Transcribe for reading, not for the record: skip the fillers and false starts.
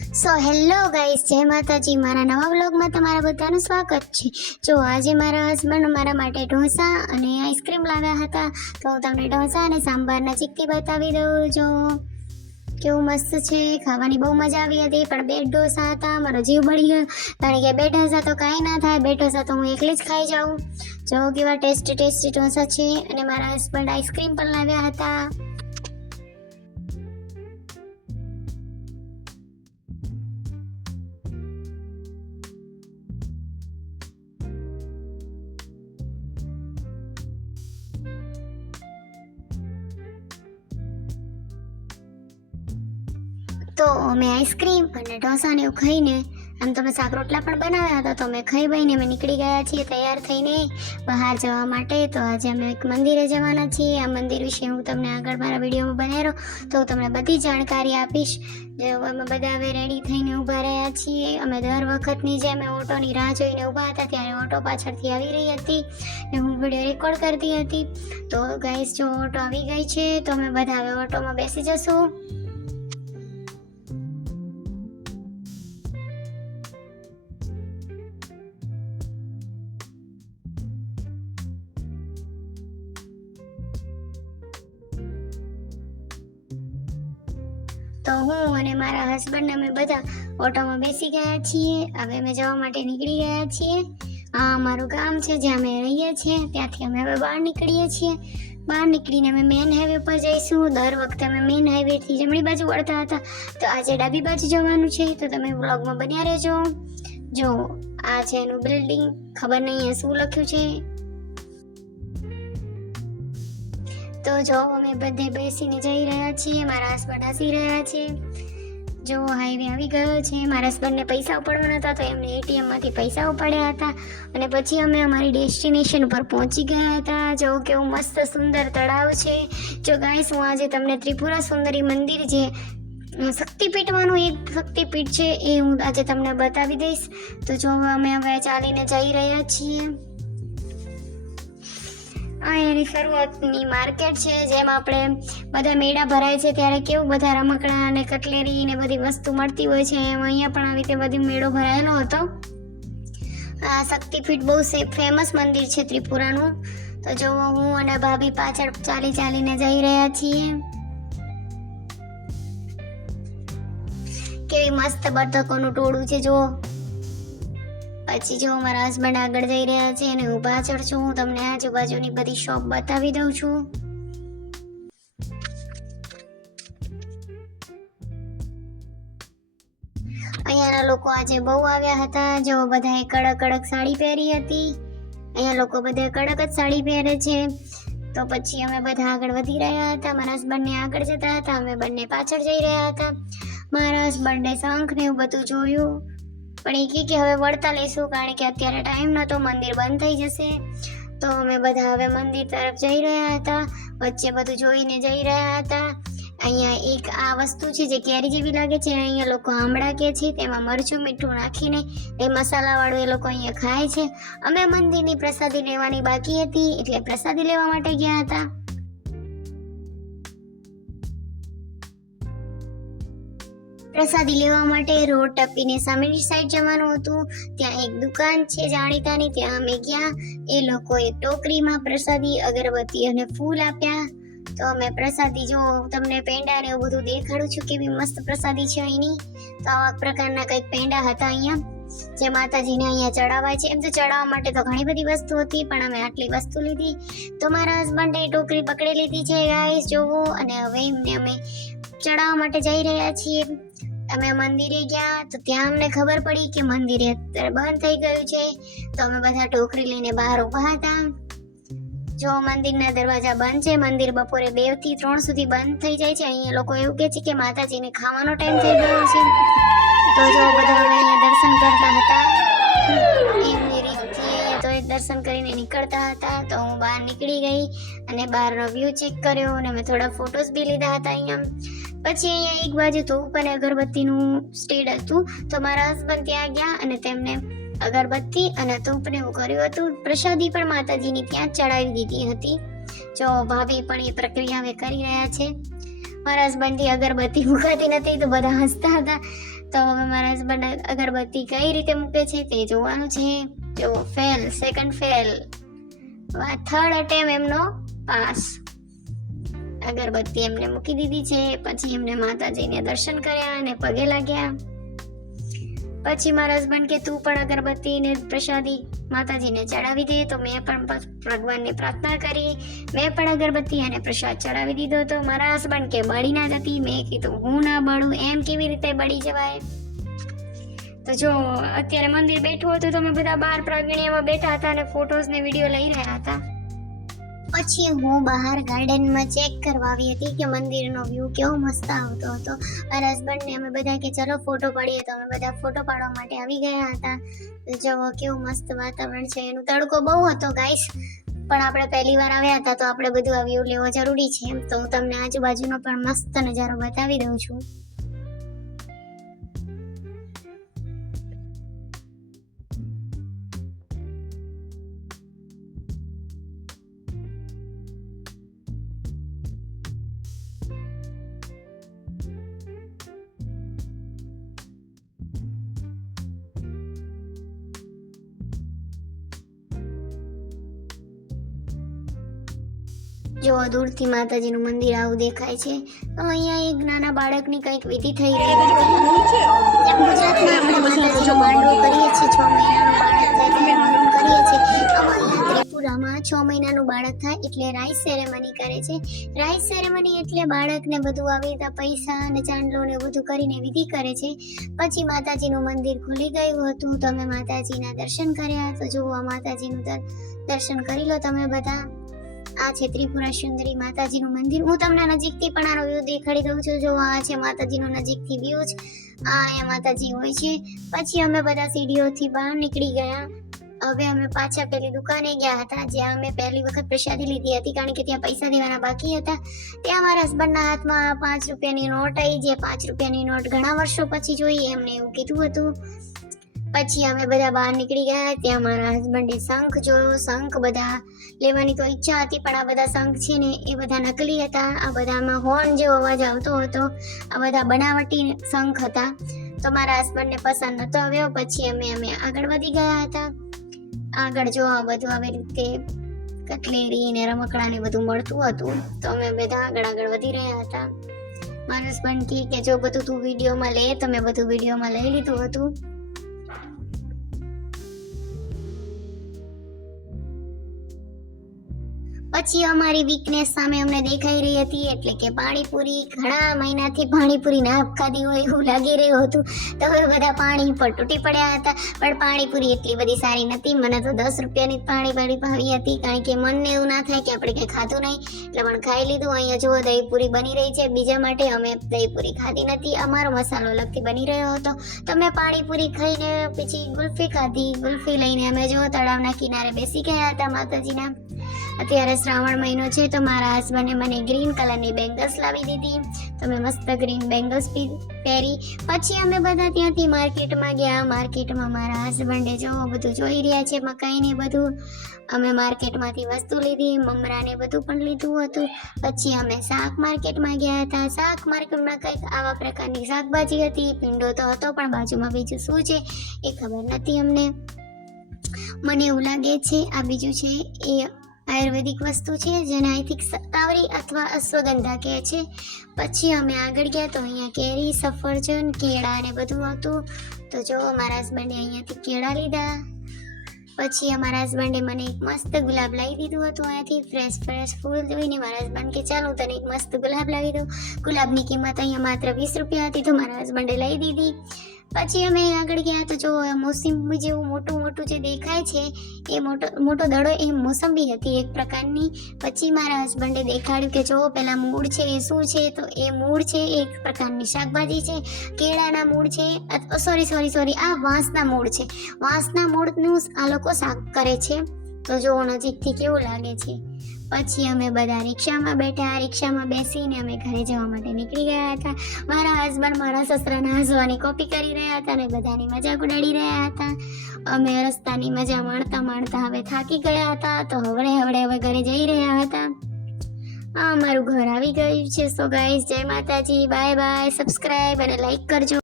Hello guys, જય માતાજી. મારા નવા વ્લોગમાં તમારા બધાનું સ્વાગત છે. જો આજે મારા હસબન્ડ મારા માટે ઢોસા અને આઈસ્ક્રીમ લાવ્યા હતા, તો હું તમને ઢોસા અને સાંભારના ચીક્કી બતાવી દઉં. જો કેવું મસ્ત છે, ખાવાની બહુ મજા આવી હતી. પણ બે ઢોસા હતા, મારો જીવ બળી ગયો, કારણ કે બે ઢોસા તો કાંઈ ના થાય, બે ઢોસા તો હું એકલી જ ખાઈ જાઉં. જો કેવા ટેસ્ટી ઢોસા છે. અને મારા હસબન્ડ આઈસ્ક્રીમ પણ લાવ્યા હતા. તો મેં આઈસ્ક્રીમ અને ઢોસાને એવું ખાઈને, આમ તો મેં શાક રોટલા પણ બનાવ્યા હતા, તો મેં ખાઈ બહીને અમે નીકળી ગયા છીએ તૈયાર થઈને બહાર જવા માટે. તો આજે અમે એક મંદિરે જવાના છીએ. આ મંદિર વિશે હું તમને આગળ મારા વિડીયોમાં બનાવ્યો, તો હું તમને બધી જાણકારી આપીશ. જો અમે બધા હવે રેડી થઈને ઊભા રહ્યા છીએ. અમે દર વખતની જેમ ઓટોની રાહ જોઈને ઊભા હતા, ત્યારે ઓટો પાછળથી આવી રહી હતી ને હું વિડીયો રેકોર્ડ કરતી હતી. તો ગાઈસ, જો ઓટો આવી ગઈ છે, તો અમે બધા હવે ઓટોમાં બેસી જશું. તો હું અને મારા હસબન્ડ અમે બધા ઓટોમાં બેસી ગયા છીએ. હવે અમે જવા માટે નીકળી ગયા છીએ. આ અમારું ગામ છે જ્યાં અમે રહીએ છીએ, ત્યાંથી અમે હવે બહાર નીકળીએ છીએ. બહાર નીકળીને અમે મેન હાઈવે પર જઈશું. દર વખતે અમે મેન હાઈવેથી જમણી બાજુ વળતા હતા, તો આજે ડાબી બાજુ જવાનું છે. તો તમે વ્લોગમાં બન્યા રહેજો. જો આ છે એનું બિલ્ડિંગ, ખબર નહીં અહીંયા શું લખ્યું છે. તો જો અમે બધે બેસીને જઈ રહ્યા છીએ. મારા હસબન્ડ હસી રહ્યા છે. જો હાઈવે આવી ગયો છે. મારા હસબન્ડને પૈસા ઉપાડવાના હતા, તો એમને એટીએમમાંથી પૈસા ઉપાડ્યા હતા અને પછી અમે અમારી ડેસ્ટિનેશન પર પહોંચી ગયા હતા. જો કેવું મસ્ત સુંદર તળાવ છે. જો ગાઈસ, હું આજે તમને ત્રિપુરા સુંદરી મંદિર, જે શક્તિપીઠમાંનું એક શક્તિપીઠ છે, એ હું આજે તમને બતાવી દઈશ. તો જો અમે હવે ચાલીને જઈ રહ્યા છીએ. આ એની શરૂઆતની માર્કેટ છે, જેમાં આપણે બધા મેળા ભરાય છે ત્યારે કેવું બધા રમકડા અને કટલેરી ને બધી વસ્તુ મળતી હોય છે, એમ અહીંયા પણ આવી રીતે બધી મેળો ભરાયેલો હતો. આ શક્તિપીઠ બહુ ફેમસ મંદિર છે ત્રિપુરાનું. તો જો હું અને ભાભી પાછળ ચાલીને જઈ રહ્યા છીએ. કેવી મસ્ત બતકોનું ટોળું છે. જો પછી જો મારા હસબન્ડ આગળ જઈ રહ્યા છે અને હું પાછળ છું. હું તમને આજુબાજુની બધી શોપ બતાવી દઉં છું. અહીંયાના લોકો આજે બહુ આવ્યા હતા. જો બધાએ કડક સાડી પહેરી હતી. અહીંયા લોકો બધા કડક જ સાડી પહેરે છે. તો પછી અમે બધા આગળ વધી રહ્યા હતા. મારા હસબન્ડને આગળ જતા હતા, અમે બંને પાછળ જઈ રહ્યા હતા. મારા હસબન્ડે શંખ ને એવું બધું જોયું, પણ એ કે હવે વળતા લઈશું, કારણ કે અત્યારે ટાઈમ નહોતો, મંદિર બંધ થઈ જશે. તો અમે બધા હવે મંદિર તરફ જઈ રહ્યા હતા. વચ્ચે બધું જોઈને જઈ રહ્યા હતા. અહીંયા એક આ વસ્તુ છે જે કેરી જેવી લાગે છે, અહીંયા લોકો આમળા કે છે, તેમાં મરચું મીઠું નાખીને એ મસાલાવાળું એ લોકો અહીંયા ખાય છે. અમે મંદિરની પ્રસાદી લેવાની બાકી હતી, એટલે પ્રસાદી લેવા માટે ગયા હતા. પ્રસાદી લેવા માટે રોડ ટપીને સામેની સાઈડ જવાનું હતું. ત્યાં એક દુકાન છે જાણીતાની, ત્યાં અમે ગયા. એ લોકોએ ટોકરીમાં પ્રસાદી, અગરબત્તી અને ફૂલ આપ્યા. તો અમે પ્રસાદી, જો તમને પેંડા ને એવું બધું દેખાડું છું, કેવી મસ્ત પ્રસાદી છે અહીંની. તો આવા પ્રકારના કંઈક પેંડા હતા અહીંયા, જે માતાજીને અહીંયા ચડાવાય છે. એમ તો ચડાવવા માટે તો ઘણી બધી વસ્તુ હતી, પણ અમે આટલી વસ્તુ લીધી. તો મારા હસબન્ડે ટોકરી પકડી લીધી છે ગાઈસ, જોવો. અને હવે એમને અમે ચડાવવા માટે જઈ રહ્યા છીએ. અમે મંદિરે ગયા, તો ત્યાં અમને ખબર પડી કે મંદિરે અત્યારે બંધ થઈ ગયું છે. તો અમે બધા ટોકરી લઈને બહાર ઊભા હતા. જો મંદિરના દરવાજા બંધ છે. મંદિર બપોરે 2 થી 3 સુધી બંધ થઈ જાય છે. અહીંયા લોકો એવું કહે છે કે માતાજીને ખાવાનો ટાઈમ થઈ ગયો છે. તો જો બધા હવે અહીંયા દર્શન કરતા હતા. એમની રીતથી અહીંયા તો એક દર્શન કરીને નીકળતા હતા. તો હું બહાર નીકળી ગઈ અને બહારનો વ્યૂ ચેક કર્યો અને મેં થોડા ફોટોસ બી લીધા હતા અહીંયા. પછી અહીંયા એક બાજુ ધૂપ અને અગરબત્તીનું સ્ટેન્ડ હતું. તો મારા હસબન્ડ ત્યાં ગયા અને તેમને અગરબત્તી અને ધૂપને એવું કર્યું હતું. પ્રસાદી પણ માતાજીની ત્યાં ચડાવી દીધી હતી. જો ભાભી પણ એ પ્રક્રિયા હવે કરી રહ્યા છે. મારા હસબન્ડથી અગરબત્તી મુકાતી નથી, તો બધા હસતા હતા. તો હવે મારા હસબન્ડ અગરબત્તી કઈ રીતે મૂકે છે તે જોવાનું છે. જો fail, second fail, third attempt એમનો પાસ. અગરબત્તી એમને મૂકી દીધી છે. પછી એમને માતાજીને દર્શન કર્યા અને પગે લાગ્યા. પછી મારા હસબન્ડ કે તું પણ અગરબત્તી ને પ્રસાદી માતાજીને ચડાવી દે. તો મેં પણ ભગવાનને પ્રાર્થના કરી, મેં પણ અગરબત્તી અને પ્રસાદ ચડાવી દીધો. તો મારા હસબન્ડ કે બળી ના જતી. મેં કીધું હું ના બળું, એમ કેવી રીતે બળી જવાય. તો જો અત્યારે મંદિર બેઠું હતું તો અમે બધા બહાર પ્રાગણીયામાં બેઠા હતા અને ફોટોઝ ને વિડીયો લઈ રહ્યા હતા. પછી હું બહાર ગાર્ડનમાં ચેક કરવા આવી હતી કે મંદિરનો વ્યૂ કેવો મસ્ત આવતો હતો. મારા હસબન્ડને અમે બધા કે ચલો ફોટો પાડીએ, તો અમે બધા ફોટો પાડવા માટે આવી ગયા હતા. તો જુઓ કેવું મસ્ત વાતાવરણ છે. એનું તડકો બહુ હતો ગાઈસ, પણ આપણે પહેલી વાર આવ્યા હતા તો આપણે બધું આ વ્યૂ લેવો જરૂરી છે. તો હું તમને આજુબાજુનો પણ મસ્ત નજારો બતાવી દઉં છું. જો દૂરથી માતાજીનું મંદિર આવું દેખાય છે. તો અહીંયા એક નાના બાળકની કંઈક વિધિ થઈ રહી છે. જેમ ગુજરાતમાં આપણે માતાજીનો માંડવો કરીએ છીએ, 6 મહિનાનું બાળક થાય ત્યારે કરીએ છીએ. અહીંયા ત્રિપુરામાં 6 મહિનાનું બાળક થાય એટલે રાઈસ સેરેમની કરે છે. રાઈસ સેરેમની એટલે બાળકને બધું આવી રીતે પૈસા અને ચાંદલો ને બધું કરીને વિધિ કરે છે. પછી માતાજીનું મંદિર ખુલી ગયું હતું. તમે માતાજીના દર્શન કર્યા. તો જુઓ માતાજીનું દર્શન કરી લો તમે બધા. આ છે ત્રિપુરા સુંદરી માતાજીનું મંદિર. હું તમને નજીકથી પણ આનો વ્યૂ દેખાડી દઉં છું. જો આ છે માતાજીનો નજીકથી વ્યૂ છે. આ અહીંયા માતાજી હોય છે. પછી અમે બધા સીડીઓથી બહાર નીકળી ગયા. હવે અમે પાછા પેલી દુકાને ગયા હતા જ્યાં અમે પહેલી વખત પ્રસાદી લીધી હતી, કારણ કે ત્યાં પૈસા દેવાના બાકી હતા. ત્યાં મારા હસબન્ડના હાથમાં 5 રૂપિયાની નોટ આવી. જે 5 રૂપિયાની નોટ ઘણા વર્ષો પછી જોઈ, એમને એવું કીધું હતું. પછી અમે બધા બહાર નીકળી ગયા. ત્યાં મારા હસબન્ડે શંખ જોયો. શંખ બધા લેવાની તો ઈચ્છા હતી, પણ આ બધા શંખ છે ને એ બધા નકલી હતા. આ બધામાં હોર્ન જેવો અવાજ આવતો હતો. આ બધા બનાવટી શંખ હતા. તો મારા હસબન્ડને પસંદ નતો આવ્યો. પછી અમે આગળ વધી ગયા હતા. આગળ જો આ બધું આવી રીતે કટલેરી ને રમકડા ને બધું મળતું હતું. તો અમે બધા આગળ વધી રહ્યા હતા. મારા હસબન્ડ કે જો બધું તું વિડીયોમાં લે. તો મેં બધું વિડીયોમાં લઈ લીધું હતું. પછી અમારી વીકનેસ સામે અમને દેખાઈ રહી હતી, એટલે કે પાણીપુરી. ઘણા મહિનાથી પાણીપુરી ના ખાધી હોય એવું લાગી રહ્યું હતું. તો હવે બધા પાણી પર તૂટી પડ્યા હતા. પણ પાણીપુરી એટલી બધી સારી નથી. મને તો 10 રૂપિયાની પાણીપુરી ભાવી હતી, કારણ કે મનને એવું ના થાય કે આપણે કંઈ ખાધું નહીં, એટલે પણ ખાઈ લીધું. અહીંયા જુઓ દહીંપુરી બની રહી છે. બીજા માટે અમે દહીંપુરી ખાધી નથી. અમારો મસાલો અલગથી બની રહ્યો હતો. તો મેં પાણીપુરી ખાઈને પછી ગુલ્ફી ખાધી. ગુલ્ફી લઈને અમે જો તળાવના કિનારે બેસી ગયા હતા માતાજીના. અત્યારે શ્રાવણ મહિનો છે તો મારા હસબન્ડે મને ગ્રીન કલરની બેંગલ્સ લાવી દીધી. તો મેં મસ્ત ગ્રીન બેંગલ્સ પહેરી. પછી અમે બધા ત્યાંથી માર્કેટમાં ગયા. માર્કેટમાં મારા હસબન્ડે જો બધું જોઈ રહ્યા છે, મકાઈને બધું. અમે માર્કેટમાંથી વસ્તુ લીધી, મમરાને બધું પણ લીધું હતું. પછી અમે શાક માર્કેટમાં ગયા હતા. શાક માર્કેટમાં કંઈક આવા પ્રકારની શાકભાજી હતી. પીંડો તો હતો, પણ બાજુમાં બીજું શું છે એ ખબર નથી અમને. મને એવું લાગે છે આ બીજું છે એ આયુર્વેદિક વસ્તુ છે, જેને આઈ થિંક સત્તાવરી અથવા અશ્વગંધા કહે છે. પછી અમે આગળ ગયા તો અહીંયા કેરી, સફરજન, કેળા ને બધું હતું. તો જો મારા હસબન્ડે અહીંયાથી કેળા લીધા. પછી અમારા હસબન્ડે મને એક મસ્ત ગુલાબ લાવી દીધું હતું અહીંયાથી. ફ્રેશ ફૂલ જોઈને મારા હસબન્ડ કે ચાલો તને એક મસ્ત ગુલાબ લાવી દઉં. ગુલાબની કિંમત અહીંયા માત્ર 20 રૂપિયા હતી, તો મારા હસબન્ડે લઈ દીધી. પછી અમે આગળ ગયા તો જો મોસંબી જેવું મોટું જે દેખાય છે એ મોટો દડો એ મોસંબી હતી એક પ્રકારની. પછી મારા હસબન્ડે દેખાડ્યું કે જો પેલા મૂળ છે એ શું છે, તો એ મૂળ છે એક પ્રકારની શાકભાજી છે. કેળાના મૂળ છે, સોરી આ વાંસના મૂળ છે. વાંસના મૂળનું આ લોકો શાક કરે છે. તો જો નજીકથી કેવું લાગે છે. પછી અમે બધા રિક્ષામાં બેઠા. રિક્ષામાં બેસીને અમે ઘરે જવા માટે નીકળી ગયા હતા. મારા હસબન્ડ મારા સસરાના હસવાની કોપી કરી રહ્યા હતા અને બધાની મજાક ઉડાડી રહ્યા હતા. અમે રસ્તાની મજા માણતા હવે થાકી ગયા હતા. તો હવે ઘરે જઈ રહ્યા હતા. અમારું ઘર આવી ગયું છે. સો ગાઈઝ, જય માતાજી, બાય બાય. સબસ્ક્રાઈબ અને લાઈક કરજો.